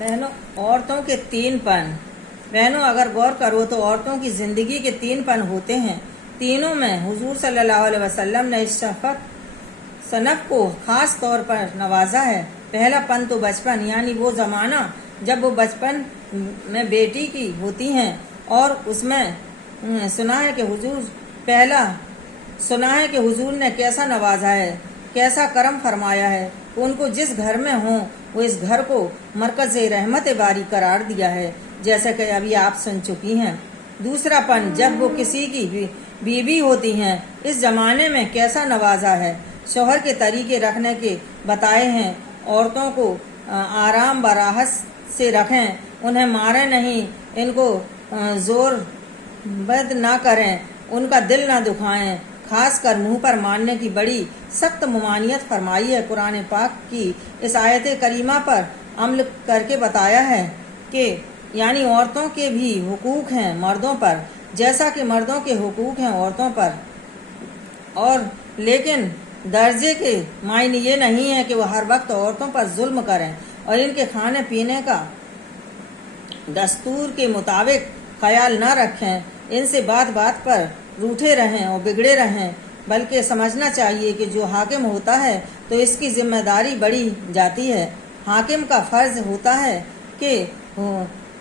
बहनों, औरतों के 3 पन। बहनों, अगर गौर करो तो औरतों की ज़िंदगी के 3 पन होते हैं। तीनों में हुजूर सल्लल्लाहु अलैहि वसल्लम ने इस सनफ को ख़ास तौर पर नवाजा है। पहला पन तो बचपन, यानी वो ज़माना जब वो बचपन में बेटी की होती हैं और उसमें सुना है कि हुजूर ने कैसा नवाजा है, कैसा करम फरमाया है। उनको जिस घर में हों वो इस घर को मरकज़ रहमत बारी करार दिया है, जैसे कि अभी आप सुन चुकी हैं। दूसरा पन, जब वो किसी की बीवी होती हैं, इस ज़माने में कैसा नवाजा है। शौहर के तरीके रखने के बताए हैं। औरतों को आराम बराहत से रखें, उन्हें मारें नहीं, इनको ज़ोर बद ना करें, उनका दिल ना दुखाएं। खास कर मुंह पर मारने की बड़ी सख्त ममानियत फरमाई है। कुरान पाक की इस आयत करीमा पर अमल करके बताया है कि यानी औरतों के भी हुकूक हैं मर्दों पर, जैसा कि मर्दों के हुकूक हैं औरतों पर। और लेकिन दर्जे के मायने ये नहीं है कि वह हर वक्त औरतों पर जुल्म करें और इनके खाने पीने का दस्तूर के मुताबिक ख्याल न रखें, इनसे बात बात पर रूठे रहें और बिगड़े रहें। बल्कि समझना चाहिए कि जो हाकिम होता है तो इसकी जिम्मेदारी बढ़ी जाती है। हाकिम का फ़र्ज होता है कि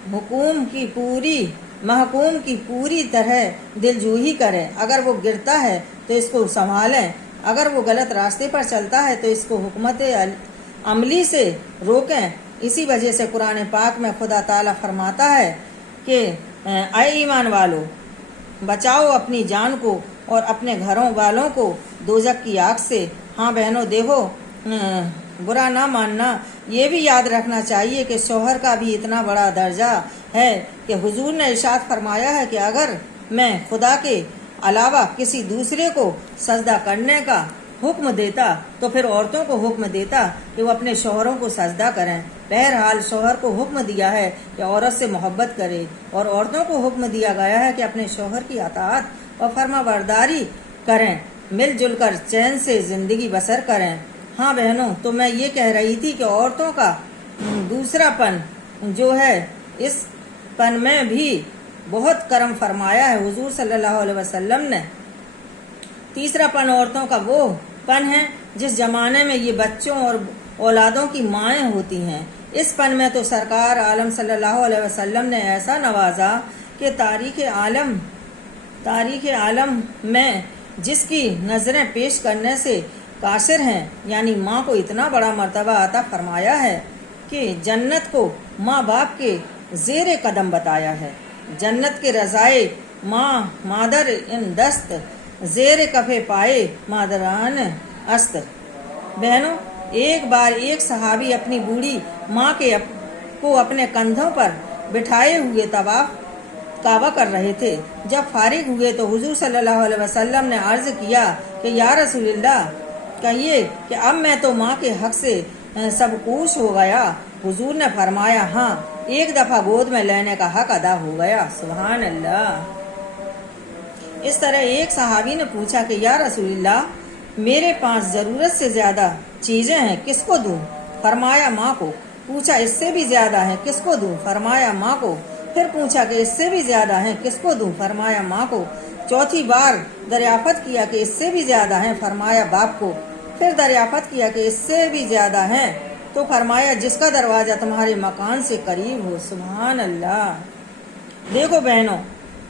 महकूम की पूरी तरह दिलजोही करें। अगर वो गिरता है तो इसको संभालें, अगर वो गलत रास्ते पर चलता है तो इसको हुकूमत अमली से रोकें। इसी वजह से कुरान पाक में खुदा ताला फरमाता है कि ऐ ईमान वालों, बचाओ अपनी जान को और अपने घरों वालों को दोजख की आग से। हाँ बहनों, देखो, बुरा ना मानना, ये भी याद रखना चाहिए कि शौहर का भी इतना बड़ा दर्जा है कि हुजूर ने इरशाद फरमाया है कि अगर मैं खुदा के अलावा किसी दूसरे को सजदा करने का हुक्म देता तो फिर औरतों को हुक्म देता कि वो अपने शौहरों को सजदा करें। बहरहाल शौहर को हुक्म दिया है कि औरत से मोहब्बत करे और औरतों को हुक्म दिया गया है कि अपने शौहर की अताअत और फर्माबरदारी करें, मिलजुल कर चैन से ज़िंदगी बसर करें। हाँ बहनों, तो मैं ये कह रही थी कि औरतों का दूसरा पन जो है, इस पन में भी बहुत करम फरमाया है हुजूर सल्लल्लाहु अलैहि वसल्लम ने। तीसरा पन औरतों का वो पन है जिस ज़माने में ये बच्चों और औलादों की माएँ होती हैं। इस पन में तो सरकार आलम सल्लल्लाहु अलैहि वसल्लम ने ऐसा नवाजा कि तारीख़ आलम में जिसकी नज़रें पेश करने से कासिर हैं, यानी माँ को इतना बड़ा मर्तबा अता फरमाया है कि जन्नत को माँ बाप के ज़ेर कदम बताया है। जन्नत के रज़ाए माँ मादर इन दस्त, ज़ेर कफ़े पाए मादरान अस्त। बहनों, एक बार एक सहाबी अपनी बूढ़ी माँ को अपने कंधों पर बिठाए हुए तवाफ काबा कर रहे थे। जब फारिग हुए तो हुजूर सल्लल्लाहु अलैहि वसल्लम ने अर्ज़ किया कि या रसूलल्लाह, कहिए कि अब मैं तो माँ के हक से सब कुछ हो गया। हुजूर ने फरमाया, हाँ, एक दफ़ा गोद में लेने का हक अदा हो गया। सुभान अल्लाह। इस तरह एक सहाबी ने पूछा कि या रसूलल्लाह, मेरे पास ज़रूरत से ज़्यादा चीज़ें हैं, किसको दूँ? फरमाया माँ को। पूछा इससे भी ज़्यादा है, किसको दूँ? फरमाया माँ को। फिर पूछा कि इससे भी ज़्यादा है, किसको दूँ? फरमाया माँ को। चौथी बार दरियाफ़त किया कि इससे भी ज़्यादा है, फरमाया बाप को। फिर दरियाफ़त किया कि इससे भी ज़्यादा है, तो फरमाया जिसका दरवाज़ा तुम्हारे मकान से करीब हो। सुभान अल्लाह। देखो बहनों,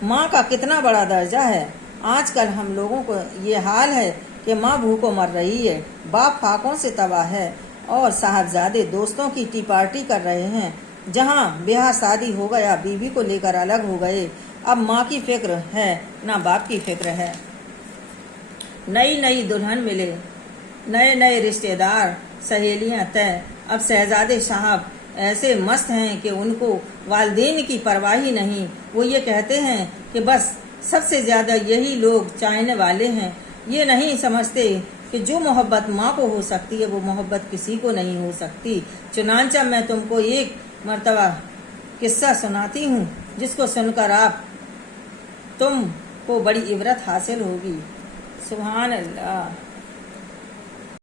माँ का कितना बड़ा दर्जा है। आजकल हम लोगों को ये हाल है कि माँ भूखों मर रही है, बाप फाकों से तबाह है और साहबजादे दोस्तों की टी पार्टी कर रहे हैं। जहाँ ब्याह शादी हो गया, बीवी को लेकर अलग हो गए। अब माँ की फिक्र है ना बाप की फिक्र है। नई नई दुल्हन मिले, नए नए रिश्तेदार, सहेलियाँ तय। अब शहजादे साहब ऐसे मस्त हैं कि उनको वालिदैन की परवाह ही नहीं। वो ये कहते हैं कि बस सबसे ज़्यादा यही लोग चाहने वाले हैं। ये नहीं समझते कि जो मोहब्बत माँ को हो सकती है वो मोहब्बत किसी को नहीं हो सकती। चुनांचा मैं तुमको एक मर्तबा किस्सा सुनाती हूँ, जिसको सुनकर तुमको बड़ी इबरत हासिल होगी। सुभान अल्लाह।